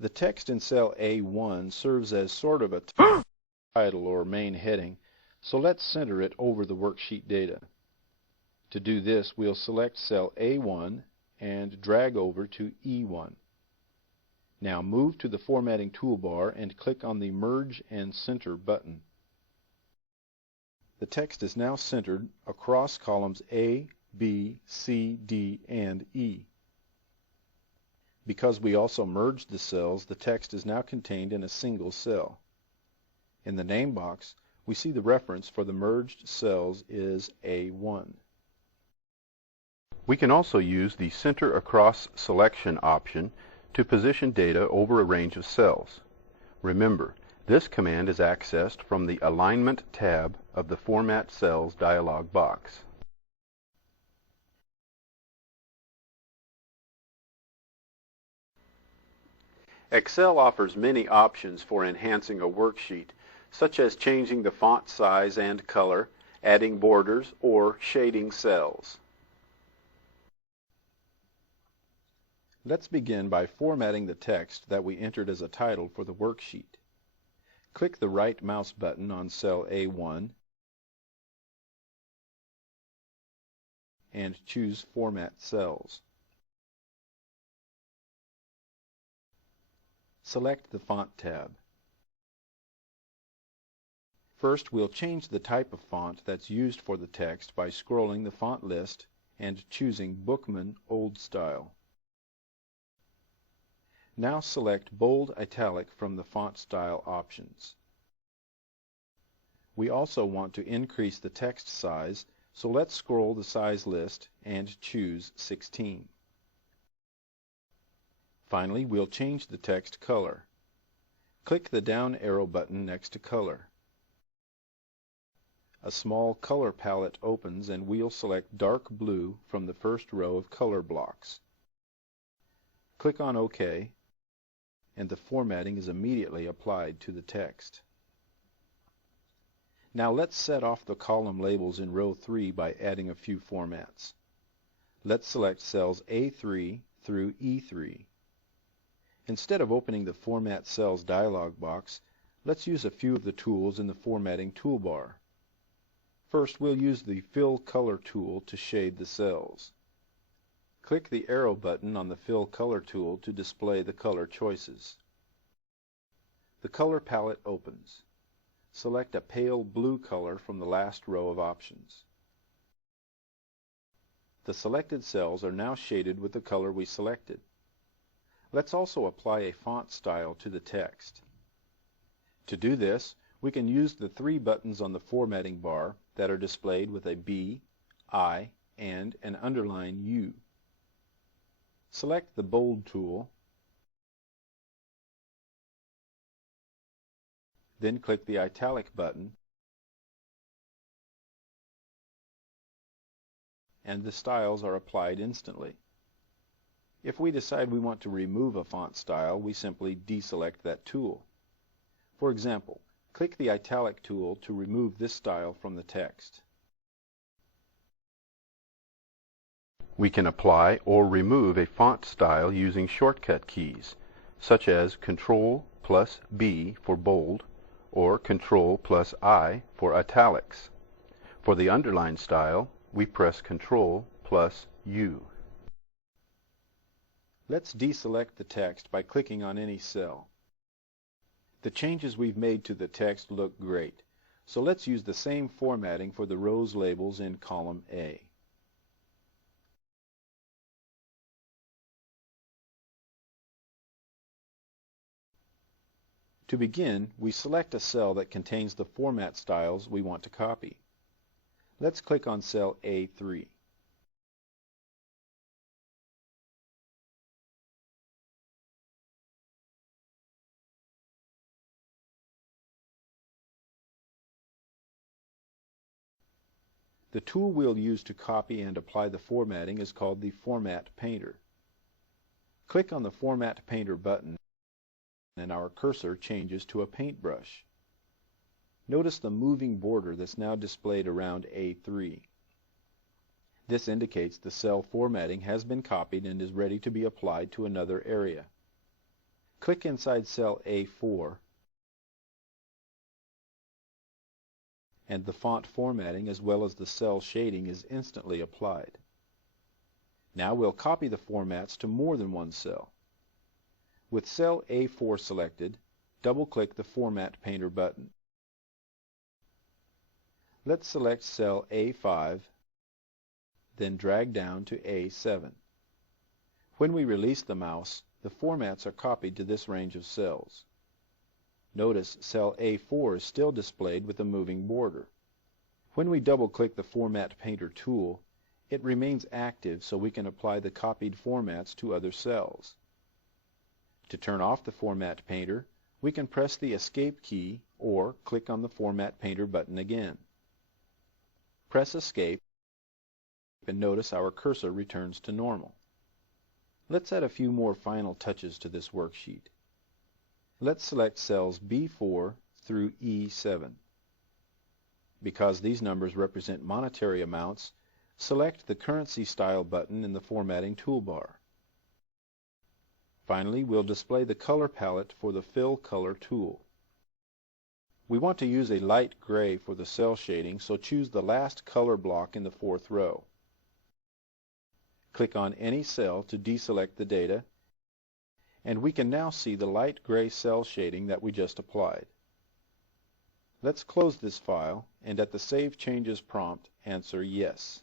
The text in cell A1 serves as sort of a title or main heading, so let's center it over the worksheet data. To do this, we'll select cell A1 and drag over to E1. Now move to the formatting toolbar and click on the Merge and Center button. The text is now centered across columns A, B, C, D, and E. Because we also merged the cells, the text is now contained in a single cell. In the name box, we see the reference for the merged cells is A1. We can also use the Center Across Selection option to position data over a range of cells. Remember, this command is accessed from the Alignment tab of the Format Cells dialog box. Excel offers many options for enhancing a worksheet, such as changing the font size and color, adding borders, or shading cells. Let's begin by formatting the text that we entered as a title for the worksheet. Click the right mouse button on cell A1 and choose Format Cells. Select the Font tab. First, we'll change the type of font that's used for the text by scrolling the font list and choosing Bookman Old Style. Now select Bold Italic from the font style options. We also want to increase the text size, so let's scroll the size list and choose 16. Finally, we'll change the text color. Click the down arrow button next to Color. A small color palette opens and we'll select dark blue from the first row of color blocks. Click on OK, and the formatting is immediately applied to the text. Now let's set off the column labels in row 3 by adding a few formats. Let's select cells A3 through E3. Instead of opening the Format Cells dialog box, let's use a few of the tools in the formatting toolbar. First, we'll use the Fill Color tool to shade the cells. Click the arrow button on the Fill Color tool to display the color choices. The color palette opens. Select a pale blue color from the last row of options. The selected cells are now shaded with the color we selected. Let's also apply a font style to the text. To do this, we can use the 3 buttons on the formatting bar that are displayed with a B, I, and an underline U. Select the Bold tool, then click the Italic button, and the styles are applied instantly. If we decide we want to remove a font style, we simply deselect that tool. For example, click the Italic tool to remove this style from the text. We can apply or remove a font style using shortcut keys, such as Ctrl+B for bold or Ctrl+I for italics. For the underline style, we press Ctrl+U. Let's deselect the text by clicking on any cell. The changes we've made to the text look great, so let's use the same formatting for the rows labels in column A. To begin, we select a cell that contains the format styles we want to copy. Let's click on cell A3. The tool we'll use to copy and apply the formatting is called the Format Painter. Click on the Format Painter button and our cursor changes to a paintbrush. Notice the moving border that's now displayed around A3. This indicates the cell formatting has been copied and is ready to be applied to another area. Click inside cell A4 and the font formatting as well as the cell shading is instantly applied. Now we'll copy the formats to more than one cell. With cell A4 selected, double-click the Format Painter button. Let's select cell A5, then drag down to A7. When we release the mouse, the formats are copied to this range of cells. Notice cell A4 is still displayed with a moving border. When we double-click the Format Painter tool, it remains active so we can apply the copied formats to other cells. To turn off the Format Painter, we can press the Escape key or click on the Format Painter button again. Press Escape and notice our cursor returns to normal. Let's add a few more final touches to this worksheet. Let's select cells B4 through E7. Because these numbers represent monetary amounts, select the Currency Style button in the Formatting toolbar. Finally, we'll display the color palette for the Fill Color tool. We want to use a light gray for the cell shading, so choose the last color block in the fourth row. Click on any cell to deselect the data, and we can now see the light gray cell shading that we just applied. Let's close this file and at the Save Changes prompt answer Yes.